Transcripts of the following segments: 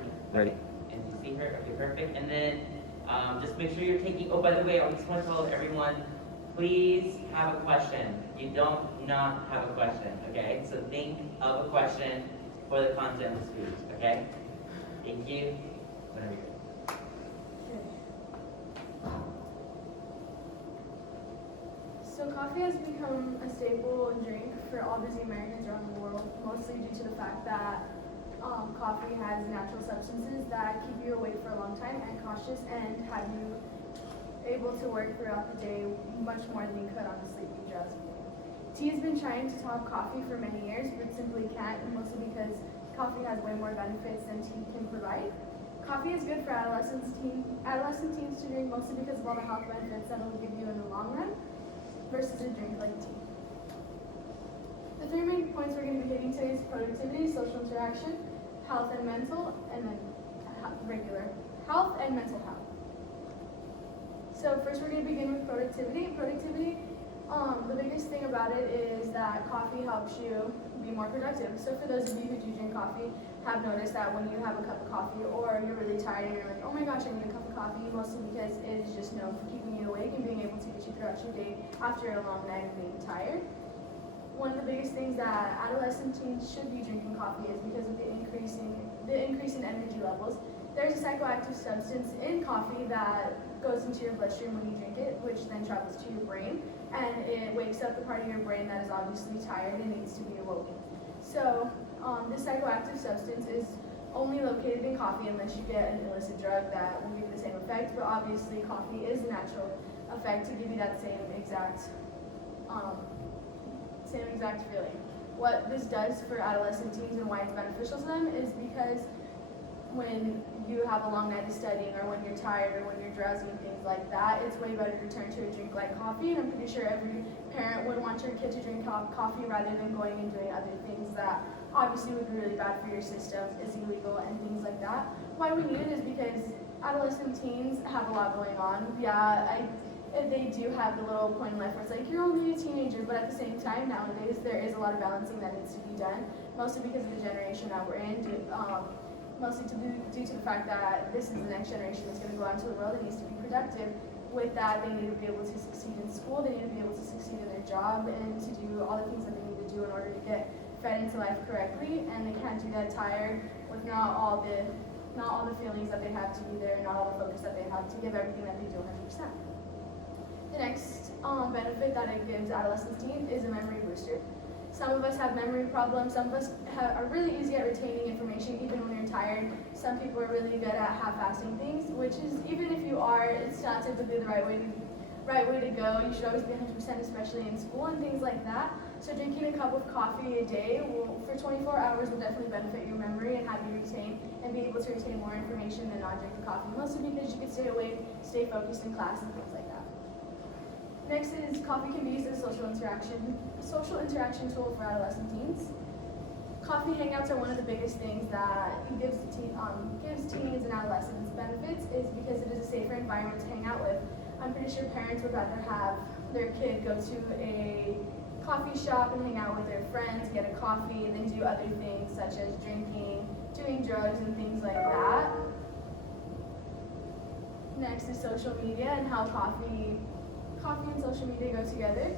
ready? Ready. Okay. And you see her? Okay, perfect. And then just make sure you're taking, oh, by the way, I just want to tell everyone, please have a question. You don't not have a question, okay? So think of a question for the content of the speech, okay? Thank you. Whenever you're ready. So coffee has become a staple drink for all busy Americans around the world, mostly due to the fact that coffee has natural substances that keep you awake for a long time and cautious and have you able to work throughout the day much more than you could on a sleepy, drowsy day. Tea has been trying to top coffee for many years, but simply can't, mostly because coffee has way more benefits than tea can provide. Coffee is good for adolescent teens to drink, mostly because of all the health benefits that it will give you in the long run, versus a drink like tea. The three main points we're going to be hitting today is productivity, social interaction, health and mental, and then regular health and mental health. So first we're going to begin with productivity. The biggest thing about it is that coffee helps you be more productive. So for those of you who do drink coffee, have noticed that when you have a cup of coffee or you're really tired and you're like, oh my gosh, I need a cup of coffee, mostly because it is just known for keeping you awake and being able to get you throughout your day after a long night of being tired. One of the biggest things that adolescent teens should be drinking coffee is because of the increase in energy levels. There's a psychoactive substance in coffee that goes into your bloodstream when you drink it, which then travels to your brain, and it wakes up the part of your brain that is obviously tired and needs to be awoken. So this psychoactive substance is only located in coffee unless you get an illicit drug that will give you the same effect, but obviously coffee is a natural effect to give you that same exact feeling. What this does for adolescent teens and why it's beneficial to them is because when you have a long night of studying or when you're tired or when you're drowsy and things like that, it's way better to turn to a drink like coffee, and I'm pretty sure every parent would want your kid to drink coffee rather than going and doing other things that obviously would be really bad for your system, is illegal, and things like that. Why we need it is because adolescent teens have a lot going on. They do have the little point in life where it's like, you're only a teenager, but at the same time, nowadays, there is a lot of balancing that needs to be done, mostly because of the generation that we're in, mostly due to the fact that this is the next generation that's going to go out into the world and needs to be productive. With that, they need to be able to succeed in school, they need to be able to succeed in their job, and to do all the things that they need to do in order to get fed into life correctly, and they can't do that tired with not all the feelings that they have to be there, not all the focus that they have to give everything that they do 100%. The next benefit that it gives adolescent teens is a memory booster. Some of us have memory problems, some of us are really easy at retaining information even when you're tired. Some people are really good at half-assing things, which is, even if you are, it's not typically the right way to go. You should always be 100%, especially in school and things like that. So drinking a cup of coffee a day for 24 hours will definitely benefit your memory and have you retain and be able to retain more information than not drinking coffee, mostly because you can stay awake, stay focused in class and things like that. Next is coffee can be used as a social interaction tool for adolescent teens. Coffee hangouts are one of the biggest things that gives teens and adolescents benefits, is because it is a safer environment to hang out with. I'm pretty sure parents would rather have their kid go to a coffee shop and hang out with their friends, get a coffee, than do other things such as drinking, doing drugs, and things like that. Next is social media and how coffee and social media go together.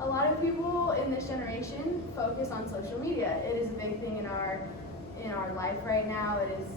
A lot of people in this generation focus on social media. It is a big thing in our life right now. It is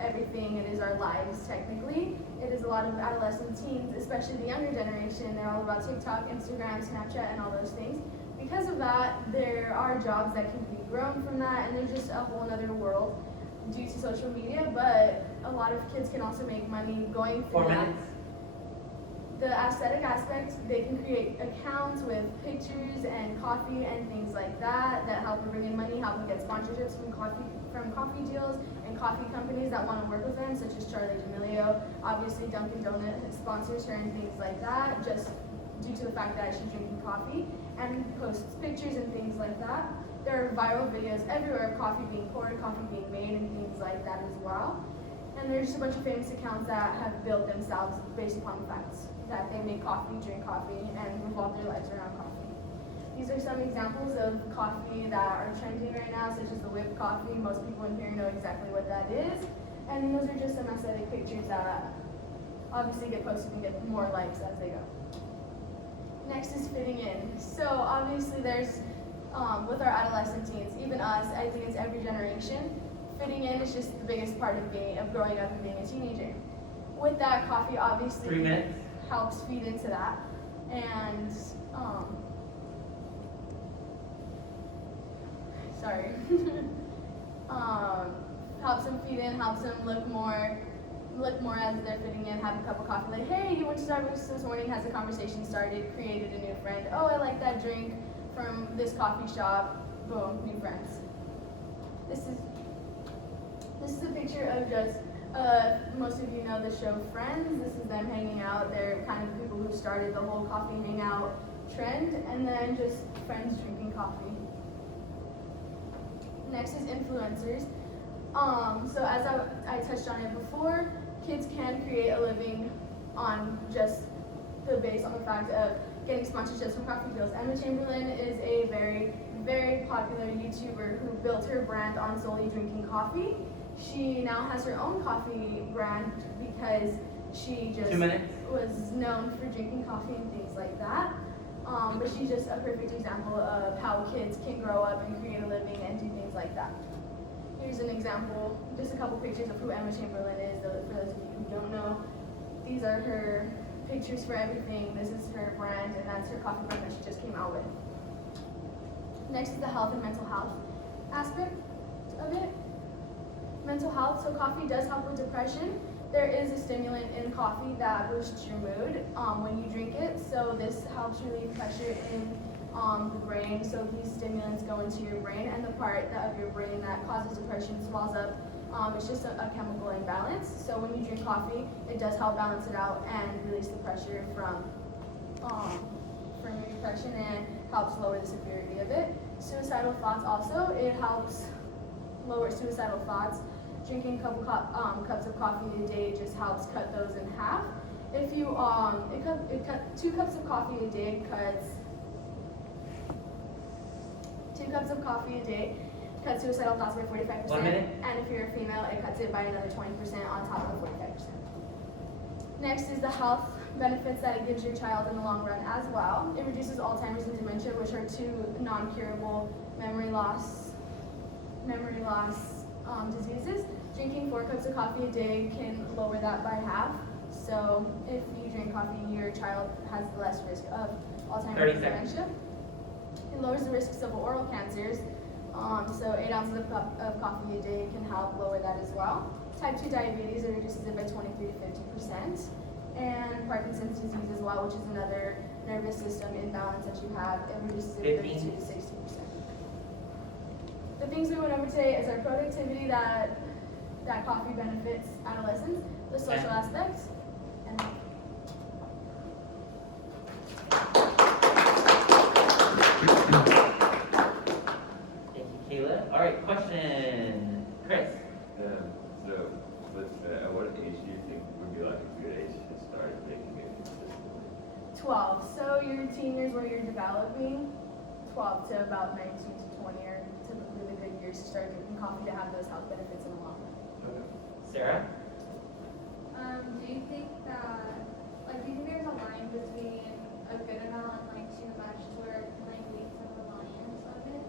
everything. It is our lives technically. It is a lot of adolescent teens, especially the younger generation. They're all about TikTok, Instagram, Snapchat, and all those things. Because of that, there are jobs that can be grown from that, and there's just a whole other world due to social media. But a lot of kids can also make money going through 4 that. minutes. The aesthetic aspect, they can create accounts with pictures and coffee and things like that help them bring in money, help them get sponsorships from coffee deals and coffee companies that want to work with them, such as Charlie D'Amelio. Obviously, Dunkin' Donuts sponsors her and things like that, just due to the fact that she's drinking coffee and posts pictures and things like that. There are viral videos everywhere of coffee being poured, coffee being made, and things like that as well. And there's just a bunch of famous accounts that have built themselves based upon the facts that they make coffee, drink coffee, and revolve their lives around coffee. These are some examples of coffee that are trending right now, such as the whipped coffee. Most people in here know exactly what that is. And those are just some aesthetic pictures that obviously get posted and get more likes as they go. Next is fitting in. So obviously there's, with our adolescent teens, even us, I think it's every generation, fitting in is just the biggest part of growing up and being a teenager. With that, coffee obviously 3 minutes. helps feed into that. And, sorry. Helps them feed in, helps them look more as they're fitting in, have a cup of coffee, like, hey, you went to Starbucks this morning, has a conversation started, created a new friend. Oh, I like that drink from this coffee shop, boom, new friends. This is a picture of just, most of you know the show Friends. This is them hanging out. They're kind of the people who started the whole coffee hangout trend, and then just friends drinking coffee. Next is influencers. So as I touched on it before, kids can create a living on just based on the fact of getting sponsorships from coffee deals. Emma Chamberlain is a very, very popular YouTuber who built her brand on solely drinking coffee. She now has her own coffee brand because she just 2 minutes. was known for drinking coffee and things like that. But she's just a perfect example of how kids can grow up and create a living and do things like that. Here's an example, just a couple pictures of who Emma Chamberlain is, for those of you who don't know. These are her pictures for everything. This is her brand, and that's her coffee brand that she just came out with. Next is the health and mental health aspect of it. Mental health, so coffee does help with depression. There is a stimulant in coffee that boosts your mood when you drink it, so this helps relieve pressure in the brain. So these stimulants go into your brain, and the part of your brain that causes depression swells up. It's just a chemical imbalance. So when you drink coffee, it does help balance it out and release the pressure from your depression, and helps lower the severity of it. Suicidal thoughts also, it helps lower suicidal thoughts. Drinking a couple cups of coffee a day just helps cut those in half. If you 2 cups of coffee a day cuts 2 cups of coffee a day cuts suicidal thoughts by 45%. 1 minute. And if you're a female, it cuts it by another 20% on top of the 45%. Next is the health benefits that it gives your child in the long run as well. It reduces Alzheimer's and dementia, which are 2 non-curable memory loss diseases. Drinking 4 cups of coffee a day can lower that by half. So if you drink coffee, your child has less risk of Alzheimer's and dementia. It lowers the risks of oral cancers. So 8 ounces of coffee a day can help lower that as well. Type 2 diabetes, it reduces it by 23 to 50%. And Parkinson's disease as well, which is another nervous system imbalance that you have, it reduces it 52 to 60%. The things we went over today is our productivity that coffee benefits adolescents, the social aspects, and Thank you, Kayla. All right, question, Chris. So, at what age do you think would be like a good age to start making it consistent? 12. So your teen years where you're developing, 12 to about 19 to 20 are typically the good years to start drinking coffee to have those health benefits in the long run. Okay. Sarah? Do you think there's a line between a good amount and like too much to where it might lead to reliance of it?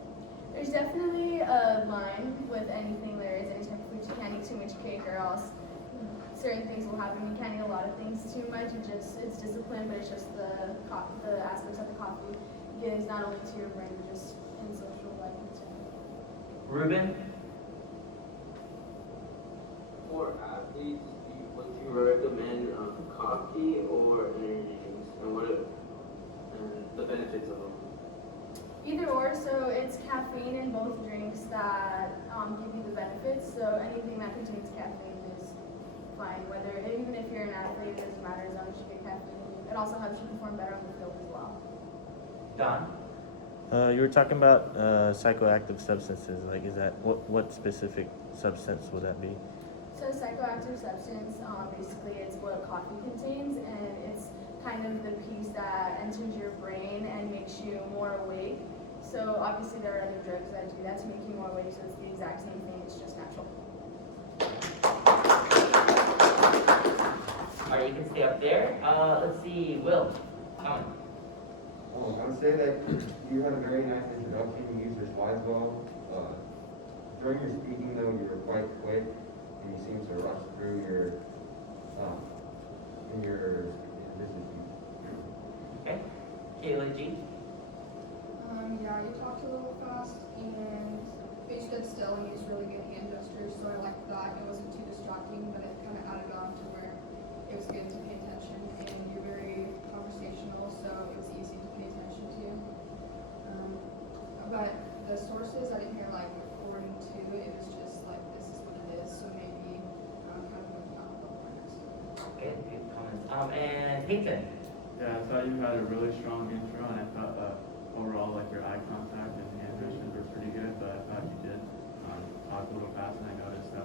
There's definitely a line with anything there is, any type of food. You can't eat too much cake or else certain things will happen. You can't eat a lot of things too much. It's discipline, but it's just the aspects of the coffee gives not only to your brain, but just in social life in general. Ruben? For athletes, would you recommend coffee or energy drinks, and the benefits of them? Either or, so it's caffeine in both drinks that give you the benefits. So anything that contains caffeine is fine. Even if you're an athlete, it doesn't matter as long as you get caffeine. It also helps you perform better on the field as well. Don? You were talking about psychoactive substances. Like, is that what specific substance would that be? So psychoactive substance, basically it's what coffee contains, and it's kind of the piece that enters your brain and makes you more awake. So obviously there are other drugs that do that to make you more awake, so it's the exact same thing, it's just natural. there. Let's see, Will, comment. Oh, I would say that you had a very nice introduction. You used your slides well. During your speaking, though, you were quite quick, and you seemed to rush through your business. Okay, Kayla G. Yeah, you talked a little fast and you stood still and used really good hand gestures, so I liked that. It wasn't too distracting, but it kind of added on to where it was good to pay attention, and you're very conversational, so it was easy to pay attention to. But the sources, I didn't hear like according to, it was just like this is what it is, so maybe kind of moving out the lines. Okay, good comments. And Peyton. Yeah, I thought you had a really strong intro, and I thought overall like your eye contact and hand gestures were pretty good, but I thought you did talk a little fast, and I noticed that